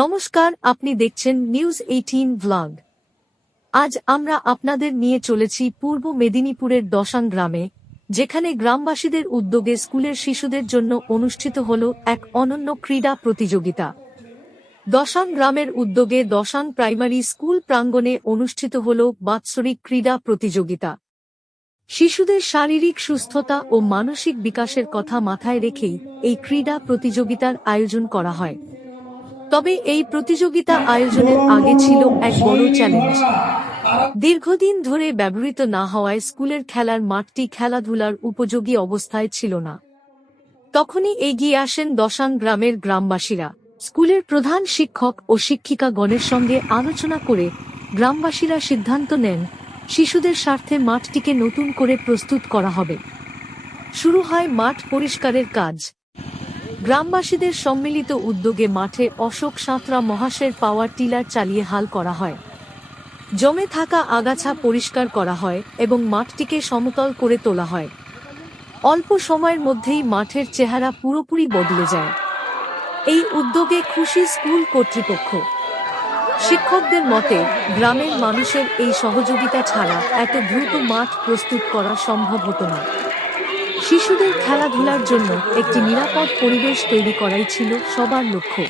নমস্কার, আপনি দেখছেন নিউজ এইটিন ভ্লগ আজ আমরা আপনাদের নিয়ে চলেছি পূর্ব মেদিনীপুরের দশাং গ্রামে, যেখানে গ্রামবাসীদের উদ্যোগে স্কুলের শিশুদের জন্য অনুষ্ঠিত হল এক অনন্য ক্রীড়া প্রতিযোগিতা। দশাং গ্রামের উদ্যোগে দশাং প্রাইমারি স্কুল প্রাঙ্গণে অনুষ্ঠিত হল বাৎসরিক ক্রীড়া প্রতিযোগিতা। শিশুদের শারীরিক সুস্থতা ও মানসিক বিকাশের কথা মাথায় রেখেই এই ক্রীড়া প্রতিযোগিতার আয়োজন করা হয়। তবে এই প্রতিযোগিতা আয়োজনের আগে ছিল এক বড় চ্যালেঞ্জ। দীর্ঘদিন ধরে ব্যবহৃত না হওয়ায় স্কুলের খেলার মাঠটি খেলাধুলার উপযোগী অবস্থায় ছিল না। তখনই এগিয়ে আসেন দশাং গ্রামের গ্রামবাসীরা। স্কুলের প্রধান শিক্ষক ও শিক্ষিকাগণের সঙ্গে আলোচনা করে গ্রামবাসীরা সিদ্ধান্ত নেন, শিশুদের স্বার্থে মাঠটিকে নতুন করে প্রস্তুত করা হবে। শুরু হয় মাঠ পরিষ্কারের কাজ। গ্রামবাসীদের সম্মিলিত উদ্যোগে মাঠে অশোক সাঁতরা মহাশয়ের পাওয়ার টিলার চালিয়ে হাল করা হয়। জমে থাকা আগাছা পরিষ্কার করা হয় এবং মাঠটিকে সমতল করে তোলা হয়। অল্প সময়ের মধ্যেই মাঠের চেহারা পুরোপুরি বদলে যায়। এই উদ্যোগে খুশি স্কুল কর্তৃপক্ষ। শিক্ষকদের মতে, গ্রামের মানুষের এই সহযোগিতা ছাড়া এত দ্রুত মাঠ প্রস্তুত করা সম্ভব হতো না। শিশুদের খেলাধুলার জন্য একটি নিরাপদ পরিবেশ তৈরি করাই ছিল সবার লক্ষ্য।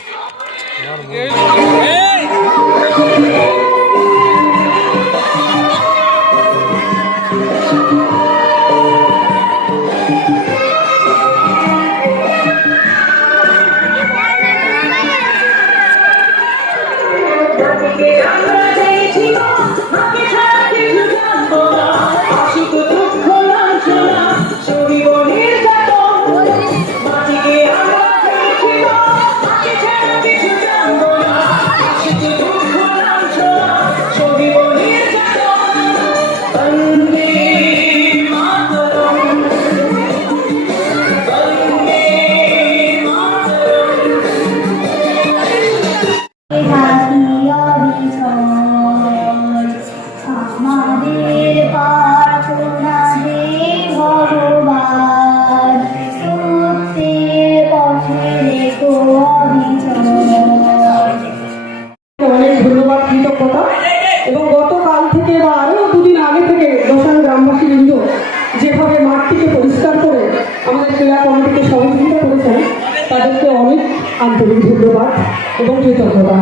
ক্রীড়া কমিটিকে সহযোগিতা করেছেন তাদেরকে অনেক আন্তরিক ধন্যবাদ এবং কৃতজ্ঞতা।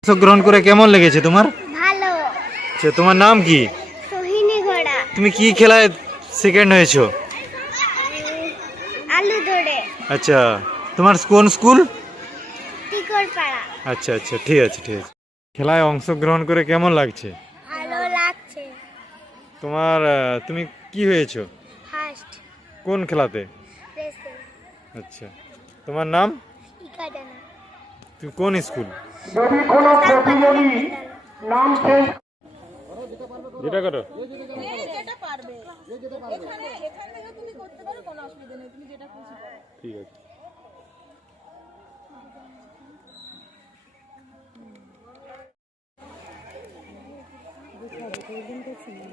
অংশগ্রহণ করে কেমন লেগেছে তোমার? ভালো। আচ্ছা তোমার নাম কি? সোহিনী ঘোড়া। তুমি কি খেলায় সেকেন্ড হয়েছো? আলু দৌড়ে আচ্ছা তোমার কোন স্কুল? টিকর পাড়া আচ্ছা আচ্ছা ঠিক আছে ঠিক আছে। খেলায় অংশগ্রহণ করে কেমন লাগছে? ভালো লাগছে। তোমার তুমি কি হয়েছো? ফার্স্ট কোন খেলাতে? আচ্ছা। তোমার নাম? তুমি কোন স্কুল? যদি কোনো প্রতিযোগী নাম যেটা করো। ঠিক আছে। গোল্ডেন করছি না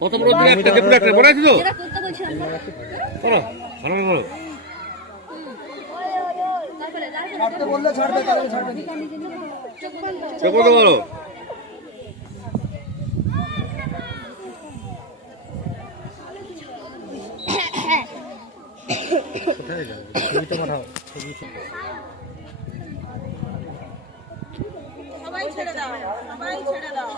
কত বড় একটা বড় আছে তো ভালো ভালো করে বলো চোখ বন্ধ করো। সবাই ছেড়ে দাও সবাই ছেড়ে দাও।